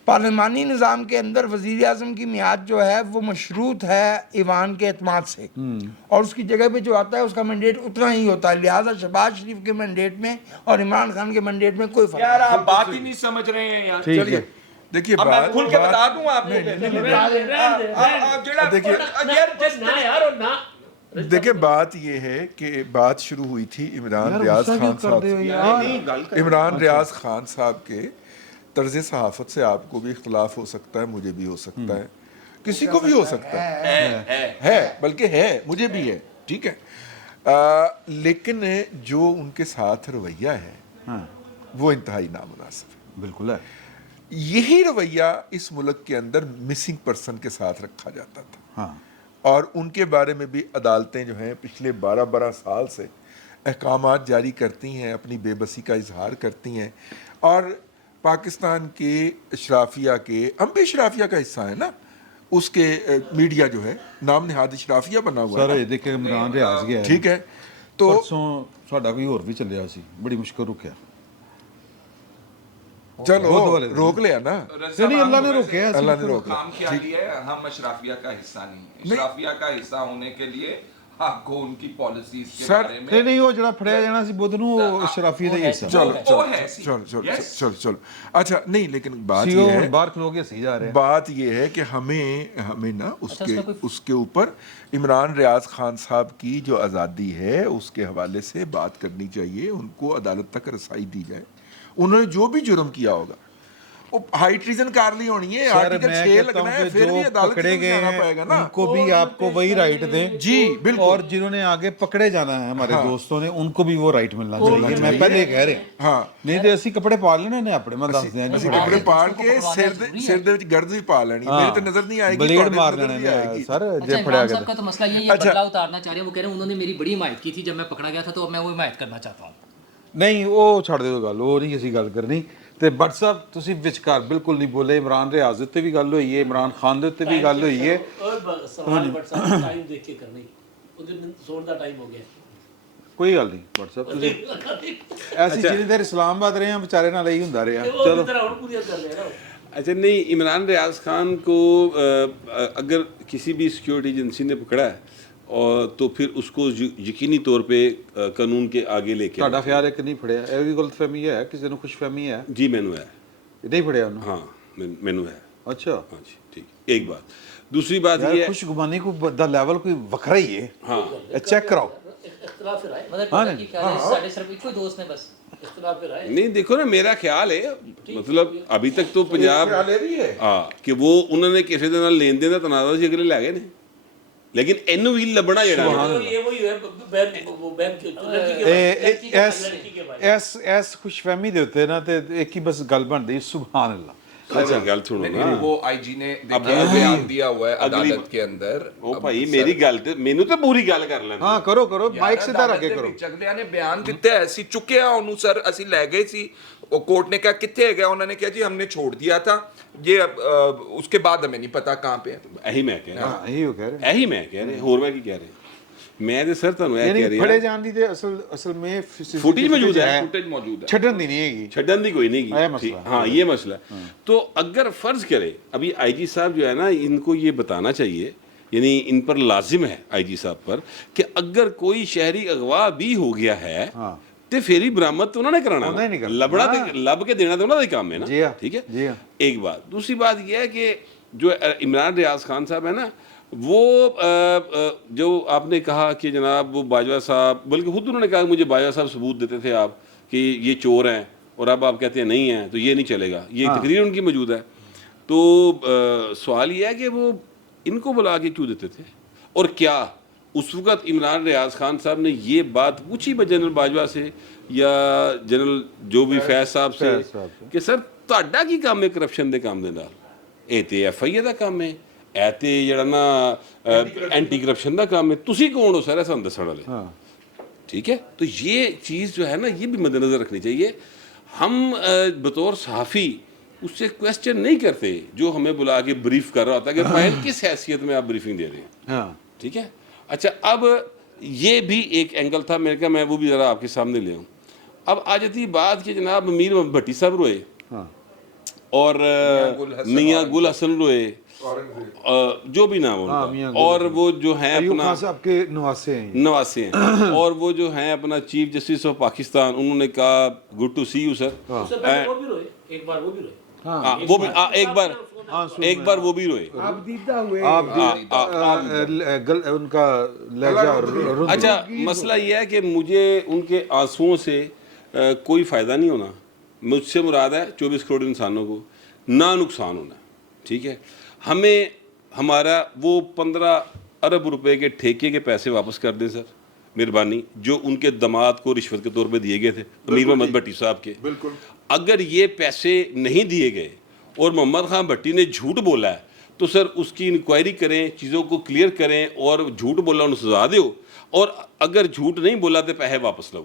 पार्लिमानी निज़ाम के अंदर वज़ीर आज़म की मियाद जो है वो मशरूत है ईवान के एतमाद से, और उसकी जगह पे जो आता है उसका मैंडेट उतना ही होता है। लिहाजा शहबाज शरीफ के मैंडेट में और इमरान खान के मैंडेट में कोई फर्क यार आप बात ही नहीं समझ रहे हैं यार। चलिए देखिए अब मैं बात खुल के बता दूं आपको, देखिए बात ये है कि बात शुरू हुई थी इमरान रियाज खान साहब से। इमरान रियाज खान साहब के तर्ज सहाफत से आपको भी इख्तलाफ हो सकता है, मुझे भी हो सकता है, किसी को भी हो सकता है बल्कि है, मुझे भी है, ठीक है। लेकिन जो उनके साथ रवैया है वो इंतहाई नामुनासिब है। बिल्कुल है। यही रवैया इस मुल्क के अंदर मिसिंग पर्सन के साथ रखा जाता था। हाँ। और उनके बारे में भी अदालतें जो हैं पिछले 12 साल से अहकामात जारी करती हैं, अपनी बेबसी का इजहार करती हैं। और पाकिस्तान के अशराफिया के, हम भी अशराफिया का हिस्सा है ना, उसके मीडिया जो है नाम नहाद अशराफिया बना हुआ सर है। ये देखे इमरान रियाज गया ठीक है, तो परसों साडा कोई होर भी चलिया सी, बड़ी मुश्किल रुकिया। चलो बहुत वाले रोक लिया ना, नहीं अल्लाह ने रोके है, अल्लाह ने रोक लिया। काम क्या है, हम अशराफिया का हिस्सा नहीं, अशराफिया का हिस्सा होने के लिए आपको उनकी पॉलिसीज के सर, बारे में नहीं नहीं वो जड़ा फड़िया जाना सी बुध नु शराफी दा हिस्सा चलो अच्छा नहीं, लेकिन बात सीओ ये है, बाहर खलो के सही जा रहे हैं। बात ये है कि हमें ना उसके ऊपर इमरान रियाज खान साहब की जो आज़ादी है उसके हवाले से बात करनी चाहिए, उनको अदालत तक रसाई दी जाए। उन्होंने जो भी जुर्म किया होगा वो हाई ट्रीजन कार ली होनी है, आर्टिकल 6 लगना है, फिर भी अदालत पकड़े गए जाना हैं पड़ेगा ना। उनको भी आपको वही राइट दें जी बिल्कुल। और जिन्होंने आगे पकड़े जाना है हमारे दोस्तों ने, उनको भी वो राइट मिलना चाहिए। मैं पहले कह रहे हैं हाँ, नहीं तो ਅਸੀਂ ਕੱਪੜੇ ਪਾ ਲੈਣੇ ਨੇ ਆਪਣੇ, ਮੈਂ ਦੱਸ ਦਿਆਂ ਜੀ। ਅਸੀਂ ਕੱਪੜੇ ਪਾੜ ਕੇ ਸਿਰ ਦੇ ਵਿੱਚ ਗਰਦ ਵੀ ਪਾ ਲੈਣੀ, ਮੇਰੇ ਤੇ ਨਜ਼ਰ ਨਹੀਂ ਆਏਗੀ, ਬਲੇਡ ਤੁਹਾਡੇ ਮਾਰ ਨਜ਼ਰ ਲੈਣੇ नहीं आएगी। ਨੇ ਸਰ अच्छा, ਜੇ ਫੜਿਆ इमरान ਗਿਆ साहब का तो मसला यही है, बदला उतारना चाह रहे हैं। वो कह रहे हैं उन्होंने मेरी बड़ी हिमायत की थी जब मैं पकड़ा गया था, तो अब मैं वो हिमायत करना चाहता हूँ। ਨਹੀਂ ਉਹ ਛੱਡ ਦਿਓ ਗੱਲ, ਉਹ ਨਹੀਂ ਅਸੀਂ ਗੱਲ ਕਰਨੀ। ਤੇ ਬੱਟ ਸਾਹਿਬ ਤੁਸੀਂ ਵਿਚਕਾਰ ਬਿਲਕੁਲ ਨਹੀਂ ਬੋਲੇ। ਇਮਰਾਨ ਰਿਆਜ਼ ਉੱਤੇ ਵੀ ਗੱਲ ਹੋਈ ਹੈ, ਇਮਰਾਨ ਖਾਨ ਦੇ ਉੱਤੇ ਵੀ ਗੱਲ ਹੋਈ ਹੈ। और सवाल बट साहब टाइम देख के करनी, उस दिन सोने का टाइम हो गया। ਕੋਈ ਗੱਲ ਨਹੀਂ ਬੱਟ ਸਾਹਿਬ, ਤੁਸੀਂ ਐਸੀ ਜਿੰਨੀ ਦੇਰ ਇਸਲਾਮਾਬਾਦ ਰਹੇ ਆ ਵਿਚਾਰੇ ਨਾਲ ਇਹੀ ਹੁੰਦਾ ਰਿਹਾ। वो ਚਲੋ तरह और पूरी कर ले रहा अच्छा नहीं, इमरान रियाज खान को अगर किसी भी सिक्योरिटी एजेंसी ने पकड़ा है और तो फिर उसको यकीनी तौर पे कानून के आगे लेके ਤੁਹਾਡਾ ਖਿਆਲ ਹੈ ਕਿ ਨਹੀਂ ਫੜਿਆ? ਇਹ ਵੀ ਗਲਤਫਹਿਮੀ ਹੈ, ਕਿਸੇ ਨੂੰ ਖੁਸ਼ਫਹਿਮੀ ਹੈ? जी मैनू है, ਨਹੀਂ ਫੜਿਆ ਉਹਨੂੰ? हाँ मैनू है। ਅੱਛਾ, हाँ जी ठीक। एक बात, दूसरी बात ये ਯਾਰ है, ਖੁਸ਼ਗੁਮਾਨੀ ਕੋ ਦਾ ਲੈਵਲ ਕੋਈ ਵੱਖਰਾ ਹੀ ਹੈ। हाँ ਇਹ ਚੈੱਕ ਕਰਾਓ। इख्तलाफ फिर आए, मतलब की ख्याल है साढ़े सिर्फ एक दोस्त ने बस इख्तलाफ फिर आए। नहीं देखो ना, मेरा ख्याल है मतलब अभी तक तो पंजाब भी है हाँ कि वो उन्होंने किसी ਦੇ ਨਾਲ ਲੈਣ ਦੇਣ ਦਾ ਤਨਾਜ਼ਾ ਸੀ, ਅਗਲੇ ਲੈ ਗਏ ਨੇ, ਲੇਕਿਨ ਇਹਨੂੰ ਵੀ ਲੱਭਣਾ ਜਿਹੜਾ ये वही है बैंक, वो बैंक लड़की के ਇਸ ਖੁਸ਼ਫਹਿਮੀ ਦੇ ਉੱਤੇ ਨਾ ਤੇ ਇੱਕ ਹੀ ਬਸ ਗੱਲ ਬਣਦੀ, ਸੁਭਾਨ ਅੱਲਾਹ। अच्छा गल सुनो ना, वो आईजी ने देखिए बयान दिया हुआ है अदालत के अंदर। ओ भाई मेरी गल ते मेनू ਤੇ ਪੂਰੀ ਗੱਲ ਕਰ ਲੈਣ। ਹਾਂ ਕਰੋ ਕਰੋ, ਮਾਈਕ ਸਿੱਧਾ ਰੱਖ ਕੇ ਕਰੋ। ਅਗਲਿਆਂ ਨੇ ਬਿਆਨ ਦਿੱਤਾ ਹੈ, ਅਸੀਂ ਚੁੱਕਿਆ ਉਹਨੂੰ ਸਰ, ਅਸੀਂ ਲੈ ਗਏ ਸੀ, ਉਹ ਕੋर्ट ने कहा कितने है गया, उन्होंने कहा जी हमने छोड़ दिया था ये, उसके बाद हमें नहीं पता कहाँ पे है। ਇਹੀ ਮੈਂ ਕਹਿ ਰਿਹਾ, ਇਹੀ ਉਹ ਕਹਿ ਰਹੇ। ਇਹੀ ਮੈਂ ਕਹਿ ਰਿਹਾ, ਹੋਰ ਮੈਂ ਕੀ ਕਹਿ ਰਿਹਾ। ਮੈਂ ਤੇ ਸਰ ਤੁਹਾਨੂੰ ਇਹ ਯਾਨੀ ਕਹਿ ਰਿਹਾ ਫੜੇ ਜਾਣ ਦੀ ਤੇ ਅਸਲ में फुटेज मौजूद है, फुटेज मौजूद है। ਛੱਡਣ ਦੀ ਨਹੀਂ ਹੈਗੀ। छड्डन दी कोई नहीं ये की। मसला ठीक, हाँ ये मसला है। तो अगर फर्ज करे अभी आईजी साहब जो है ना, इनको ये बताना चाहिए, यानी इन पर लाजिम है आईजी साहब पर, कि अगर कोई शहरी अगवा भी हो गया है तो फिर ही बरामद तो उन्होंने कराना उन्होंने नहीं करना। लबड़ा लब के देना तो उन्होंने काम है ना। जी हाँ, ठीक है, जी हाँ। एक बात। दूसरी बात यह है कि जो इमरान रियाज खान साहब है ना, वो जो आपने कहा कि जनाब वो बाजवा साहब, बल्कि खुद उन्होंने कहा कि मुझे बाजवा साहब सबूत देते थे आप कि ये चोर हैं, और अब आप कहते हैं नहीं हैं, तो ये नहीं चलेगा। ये तकरीर उनकी मौजूद है। तो सवाल ये है कि वो इनको बुला के क्यों देते थे, और क्या उस वक्त इमरान रियाज खान साहब ने ये बात पूछी जनरल बाजवा से या जनरल जो भी फैज साहब से कि सर ਤੁਹਾਡਾ ਕੀ ਕੰਮ ਹੈ ਕਰਪਸ਼ਨ ਦੇ ਕੰਮ ਦੇ ਨਾਲ? ਇਹ ਤੇ ਐਫਆਈਏ ਦਾ ਕੰਮ ਹੈ, ਇਹ ਤੇ ਜਿਹੜਾ ਨਾ ਐਂਟੀ करप्शन ਦਾ ਕੰਮ ਹੈ, ਤੁਸੀਂ ਕੌਣ ਹੋ ਸਰ ਸਾਨੂੰ ਦੱਸਣ ਵਾਲੇ? ठीक है, तो ये चीज़ जो है ना, ये भी मद्देनज़र रखनी चाहिए। हम बतौर सहाफ़ी उससे क्वेश्चन नहीं करते जो हमें बुला के ब्रीफ कर रहा होता है कि फाइल किस हैसियत में आप ब्रीफिंग दे रहे हैं। हाँ ठीक है, अच्छा अब ये भी एक एंगल था, मेरे कहा मैं वो भी ज़रा आपके सामने ले आऊँ। अब आ जाती बात कि जनाब मीर भट्टी साहब रोए और मियाँ गुल हसन रोए, जो भी नाम है उनका, और वो जो है अपना आपके नवासे हैं, नवासे हैं और वो जो हैं अपना चीफ जस्टिस ऑफ पाकिस्तान, उन्होंने कहा good to see you sir. उससे पहले वो भी रोए, एक बार वो भी रोए। हाँ, वो भी एक बार वो भी रोए। आप दीदा हुए उनका लहजा। अच्छा, मसला ये है कि मुझे उनके आंसुओं से कोई फ़ायदा नहीं होना। मुझसे मुराद है 24 करोड़ इंसानों को ना नुकसान होना। ठीक है, हमें हमारा वो 15 अरब रुपए के ठेके के पैसे वापस कर दें सर, मेहरबानी, जो उनके दामाद को रिश्वत के तौर पे दिए गए थे अमीर मोहम्मद भट्टी साहब के। बिल्कुल। अगर ये पैसे नहीं दिए गए और मोहम्मद खान भट्टी ने झूठ बोला है, तो सर उसकी इंक्वायरी करें, चीज़ों को क्लियर करें, और झूठ बोला उन्हें सजा दो, और अगर झूठ नहीं बोला तो पैसे वापस लो।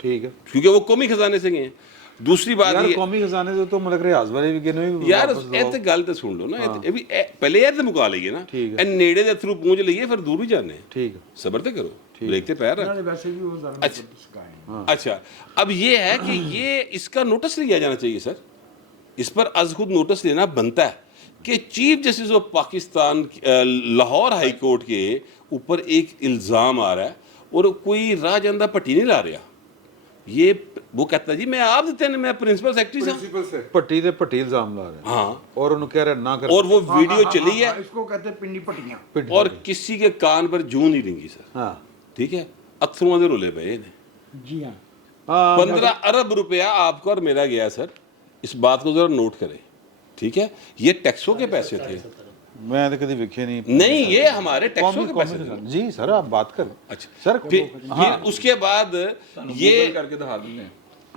ठीक है, क्योंकि वो कौमी खजाने से गए हैं। दूसरी बात यार ये कौमी खजाने से तो मतलब रियाज वाले भी कहने भी यार वापस ਇਹ लाओ। ਤੇ ਗੱਲ ਤੇ ਸੁਣ ਲਓ ਨਾ, ਇਹ ਵੀ ਪਹਿਲੇ ਇਹ ਤੇ ਮੁਕਾ ਲਈਏ ਨਾ, ਠੀਕ ਇਹ ਨੇੜੇ ਦੇ ਥਰੂ ਪਹੁੰਚ ਲਈਏ, ਫਿਰ ਦੂਰ ਵੀ ਜਾਣੇ। ठीक है, ਸਬਰ ਤੇ ਕਰੋ, ब्रेक पे पैर रख। वैसे भी वो ज़रा उसका है। अच्छा, अब ये है कि ये इसका नोटिस लिया जाना चाहिए सर, इस पर अज खुद नोटिस लेना बनता है कि chief justice of Pakistan Lahore high court के ऊपर एक इल्ज़ाम आ रहा है और कोई राह जंदा भट्टी नहीं ला रहा। ये वो कहता है जी मैं आप देते हैं, मैं प्रिंसिपल सेक्रेटरी साहब पट्टी दे पट्टी इल्जाम ला रहे हैं। हाँ, और उन्होंने कह रहे ना कर, और वो वीडियो चली है इसको कहते हैं पिंडी पट्टियाँ। और किसी के कान पर जूं नहीं रेंगी सर। हाँ ठीक है, अथरुओं दे रोले पे ने जी हाँ। 15 अरब रुपया आपका और मेरा गया सर, इस बात को जरा नोट करें। ठीक है, ये टैक्सों के पैसे थे, मैं तो कभी विखे नहीं। नहीं ये हमारे टैक्सों के पैसे थे। जी सर आप बात करें। अच्छा सर फिर उसके बाद ये करके दिखा देंगे।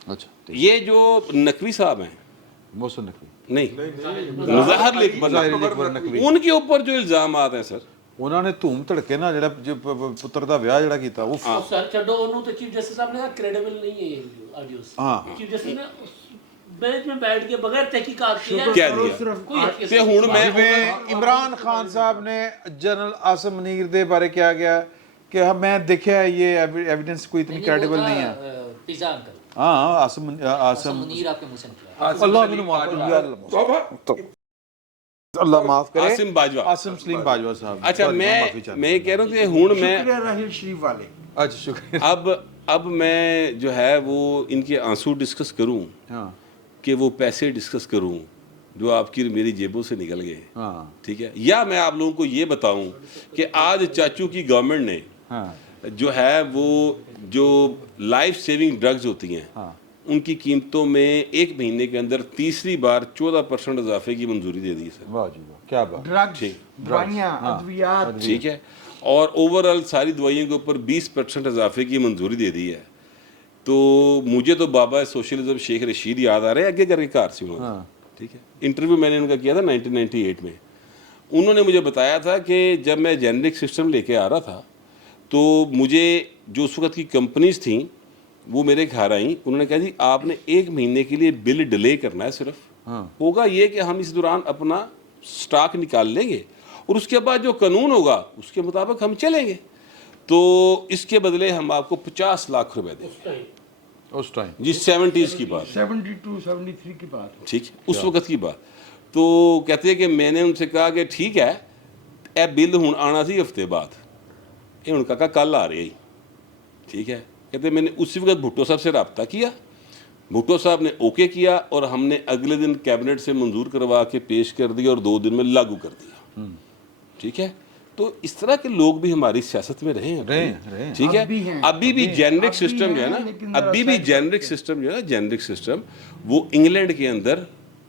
अच्छा, ये जो नकवी साहब हैं, मोहसिन नकवी नहीं मुजाहिर नकवी, उनके ऊपर जो इल्जाम आते हैं सर, उन्होंने धूम धड़के ना ਜਿਹੜਾ ਪੁੱਤਰ ਦਾ ਵਿਆਹ ਜਿਹੜਾ ਕੀਤਾ ਉਹ सर छो ਉਹਨੂੰ ਤੇ ਚੀਫ ਜਸਟਿਸ ਸਾਹਿਬ ਨੇ ਕਹਾ ਕ੍ਰੈਡੀਬਲ नहीं है ये ऑडियोस। हाँ। चीफ जस्टिस ने बेंच में बैठ के बगैर तहकीकात किए क्या दिया कोई हैसियत ਤੇ ਹੁਣ ਮੈਂ ਜਿਵੇਂ ਇਮਰਾਨ ਖਾਨ ਸਾਹਿਬ ਨੇ ਜਨਰਲ ਆਸਮ ਮਨੀਰ ਦੇ ਬਾਰੇ ਕਿਹਾ ਗਿਆ ਕਿ ਮੈਂ ਦੇਖਿਆ ये एविडेंस कोई इतनी क्रेडिबल नहीं है। पिज़्ज़ा अंकल हाँ आसम मुनीर आपके मुंह से निकला। अल्लाह मेनू माफ अल्लाह माफ करे। आसिम बाजवा। आसिम सलीम बाजवा साहब। अच्छा मैं कह रहा हूँ कि हूँ मैं शुक्रिया राहिल शरीफ वाले। अच्छा शुक्रिया। अब मैं जो है वो इनके आंसू डिस्कस करूँ हाँ कि वो पैसे डिस्कस करूँ जो आपकी और मेरी जेबों से निकल गए। हाँ ठीक है, या मैं आप लोगों को ये बताऊं कि आज चाचू की गवर्नमेंट ने हाँ जो है वो जो लाइफ सेविंग ड्रग्स होती हैं हाँ उनकी कीमतों में एक महीने के अंदर तीसरी बार 14% इजाफे की मंजूरी दे दी है वाह जी वाह क्या बात। ड्रग्स, ठीक। दवाइयाँ, अद्वियात। सर। ठीक है, और ओवरऑल सारी दवाइयों के ऊपर 20% इजाफे की मंजूरी दे दी है। तो मुझे तो बाबा सोशलिज्म शेख रशीद याद आ रहे हैं, आगे करके कार से उन्होंने। ठीक है, इंटरव्यू मैंने उनका किया था 1998 में। उन्होंने मुझे बताया था कि जब मैं जेनरिक सिस्टम लेके आ रहा था तो मुझे जो उस वक्त की कंपनीज थी वो मेरे घर आई, उन्होंने कहा जी आपने एक महीने के लिए बिल डिले करना है सिर्फ, होगा ये कि हम इस दौरान अपना स्टॉक निकाल लेंगे और उसके बाद जो कानून होगा उसके मुताबिक हम चलेंगे। تو اس کے بدلے ہم آپ کو 50 لاکھ روپے دیں گے. اس ٹائم جی 70s کی بات, 72 73 کی بات ہے. ٹھیک ہے, اس وقت کی بات. تو کہتے ہیں کہ میں نے ان سے کہا کہ ٹھیک ہے اے بل ہوں آنا سی ہفتے بعد, یہ ان کا کل آ رہے ہی. ٹھیک ہے, کہتے میں نے اسی وقت بھٹو صاحب سے رابطہ کیا, بھٹو صاحب نے اوکے کیا اور ہم نے اگلے دن کیبنٹ سے منظور کروا کے پیش کر دیا اور 2 دن میں لاگو کر دیا. ٹھیک ہے, تو اس طرح کے لوگ بھی ہماری سیاست میں رہے ہیں. ٹھیک ہے, ابھی بھی جینرک سسٹم جو ہے نا, ابھی بھی جینرک سسٹم جو ہے نا, جینرک سسٹم وہ انگلینڈ کے اندر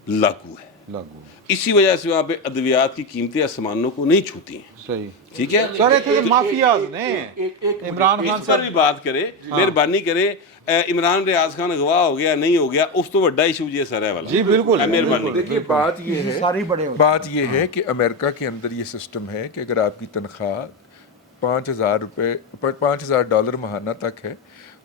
لاگو ہے. اسی وجہ سے وہاں پہ ادویات کی قیمتیں آسمانوں کو نہیں چھوتی ہیں. صحیح. ٹھیک ہے, سارے تھے مافیاز نے عمران خان اس پر بھی بات کرے, مہربانی کرے. عمران ریاض خان اغوا ہو گیا نہیں ہو گیا, اس تو بڑا ایشو جی سر ہے والا. جی بالکل. مہربانی. دیکھیے بات یہ ہے, سارے بڑے ہوتے بات یہ ہے کہ امریکہ کے اندر یہ سسٹم ہے کہ اگر آپ کی تنخواہ $5,000 ماہانہ تک ہے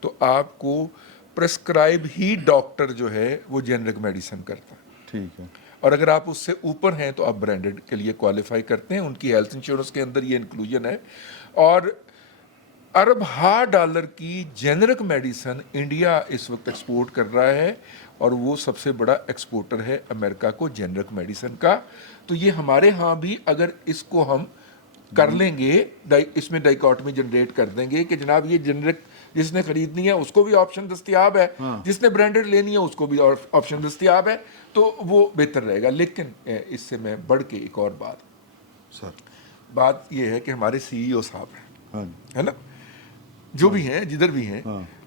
تو آپ کو پرسکرائب ہی ڈاکٹر جو ہے وہ جنرک میڈیسن کرتا ہے. ٹھیک ہے. اور اگر آپ اس سے اوپر ہیں تو آپ برانڈڈ کے لیے کوالیفائی کرتے ہیں, ان کی ہیلتھ انشورنس کے اندر یہ انکلوژن ہے. اور $1,000 کی جنرک میڈیسن انڈیا اس وقت ایکسپورٹ کر رہا ہے, اور وہ سب سے بڑا ایکسپورٹر ہے امریکہ کو جنرک میڈیسن کا. تو یہ ہمارے ہاں بھی اگر اس کو ہم کر لیں گے, اس میں ڈائیکاٹمی جنریٹ کر دیں گے کہ جناب یہ جنرک جس نے خریدنی ہے اس کو بھی آپشن دستیاب ہے, جس نے برانڈڈ لینی ہے اس کو بھی آپشن دستیاب ہے, تو وہ بہتر رہے گا. لیکن اس سے میں بڑھ کے ایک اور بات یہ ہے کہ ہمارے CEO صاحب ہیں, ہے نا, جو بھی ہیں جدھر بھی ہیں,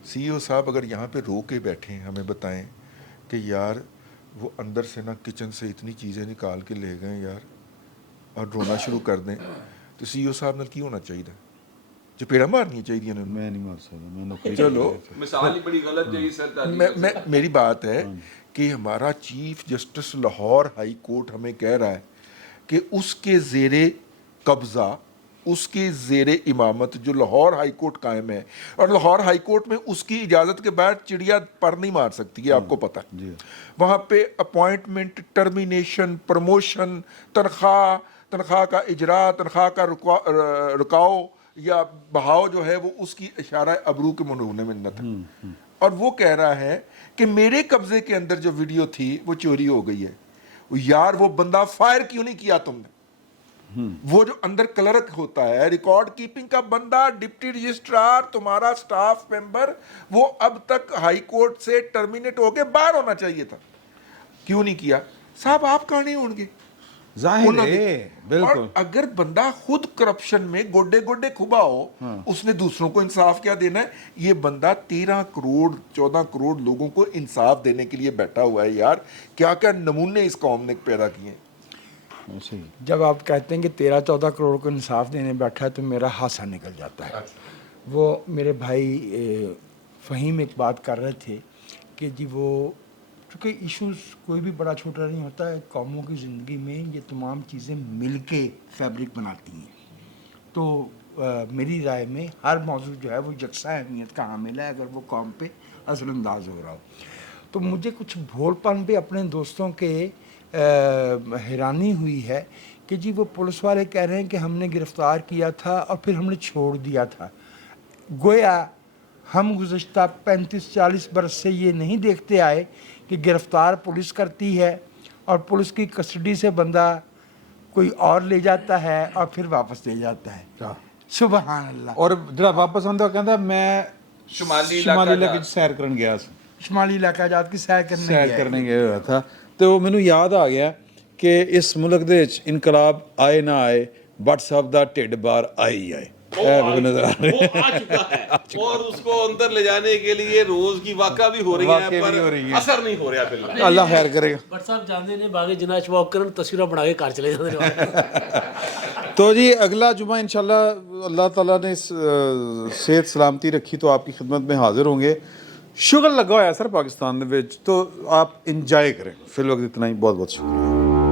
CEO صاحب اگر یہاں پہ رو کے بیٹھیں ہمیں بتائیں کہ یار وہ اندر سے نا کچن سے اتنی چیزیں نکال کے لے گئے یار, اور رونا شروع کر دیں, تو CEO صاحب نے کی ہونا چاہیے, جو پیڑا مارنی چاہیے. میں نہیں مار سکتا, میں نوکری. چلو مثال ہی بڑی غلط جگہ سر. میری بات ہے کہ ہمارا chief justice Lahore high court ہمیں کہہ رہا ہے کہ اس کے زیر قبضہ, اس کے زیر امامت جو لاہور ہائی کورٹ قائم ہے, اور لاہور ہائی کورٹ میں اس کی اجازت کے بعد چڑیا پر نہیں مار سکتی ہے, آپ کو پتہ ہے. وہاں پہ اپوائنٹمنٹ, ٹرمینیشن, پروموشن, تنخواہ کا اجرا, تنخواہ کا رکاؤ یا بہاؤ جو ہے وہ اس کی اشارہ ابرو کے منونے منت ہے. اور وہ کہہ رہا ہے کہ میرے قبضے کے اندر جو ویڈیو تھی وہ چوری ہو گئی ہے. یار وہ بندہ فائر کیوں نہیں کیا تم نے؟ وہ جو اندر کلرک ہوتا ہے, ریکارڈ کیپنگ کا بندہ, ڈپٹی رجسٹرار, تمہارا سٹاف ممبر, وہ اب تک ہائی کورٹ سے ٹرمینیٹ ہو کے باہر ہونا چاہیے تھا, کیوں نہیں کیا؟ صاحب آپ کہاں نہیں ہوں گے, ظاہر ہے بالکل. اور اگر بندہ خود کرپشن میں گوڈے گوڈے کھبا ہو, اس نے دوسروں کو انصاف کیا دینا ہے؟ یہ بندہ 13 کروڑ 14 کروڑ لوگوں کو انصاف دینے کے لیے بیٹھا ہوا ہے. یار کیا کیا نمونے اس قوم نے پیدا کیے ہیں. جب آپ کہتے ہیں کہ 13-14 کروڑ کو انصاف دینے بیٹھا ہے تو میرا ہاسا نکل جاتا ہے. وہ میرے بھائی فہیم ایک بات کر رہے تھے کہ جی وہ چونکہ ایشوز کوئی بھی بڑا چھوٹا نہیں ہوتا ہے, قوموں کی زندگی میں یہ تمام چیزیں مل کے فیبرک بناتی ہیں. تو میری رائے میں ہر موضوع جو ہے وہ یکساں اہمیت کا حامل ہے اگر وہ قوم پہ اثر انداز ہو رہا ہو. تو مجھے کچھ بھول پن پہ اپنے دوستوں کے حیرانی ہوئی ہے کہ جی وہ پولیس والے کہہ رہے ہیں کہ ہم نے گرفتار کیا تھا اور پھر ہم نے چھوڑ دیا تھا. گویا ہم گزشتہ 35-40 برس سے یہ نہیں دیکھتے آئے کہ گرفتار پولیس کرتی ہے اور پولیس کی کسٹڈی سے بندہ کوئی اور لے جاتا ہے اور پھر واپس لے جاتا ہے. سبحان اللہ. اور جڑا واپس آندا کہندا میں شمالی علاقے سیر کرن گیا سی, شمالی علاقہ جات کی سیر کرنے گیا ہوا تھا. تو مینوں یاد آ گیا کہ اس ملک دے وچ انقلاب آئے نہ آئے, بٹ صاحب دا ٹھڈ بار آئے ہی آئے. وہ آ چکا ہے اور اس کو اندر لے جانے کے لیے روز کی واقعہ بھی ہو رہی ہے پر اثر نہیں ہو رہا فی الحال. اللہ خیر کرے گا. بٹ صاحب جاندے نے باغ جناح واک کرن تصویراں بنا کے گھر چلے جاندے نے. تو جی اگلا جمعہ انشاءاللہ اللہ تعالیٰ نے صحت سلامتی رکھی تو آپ کی خدمت میں حاضر ہوں گے. شغل لگا ہوا ہے سر پاکستان میں, تو آپ انجوائے کریں. فی الوقت اتنا ہی, بہت بہت شکریہ.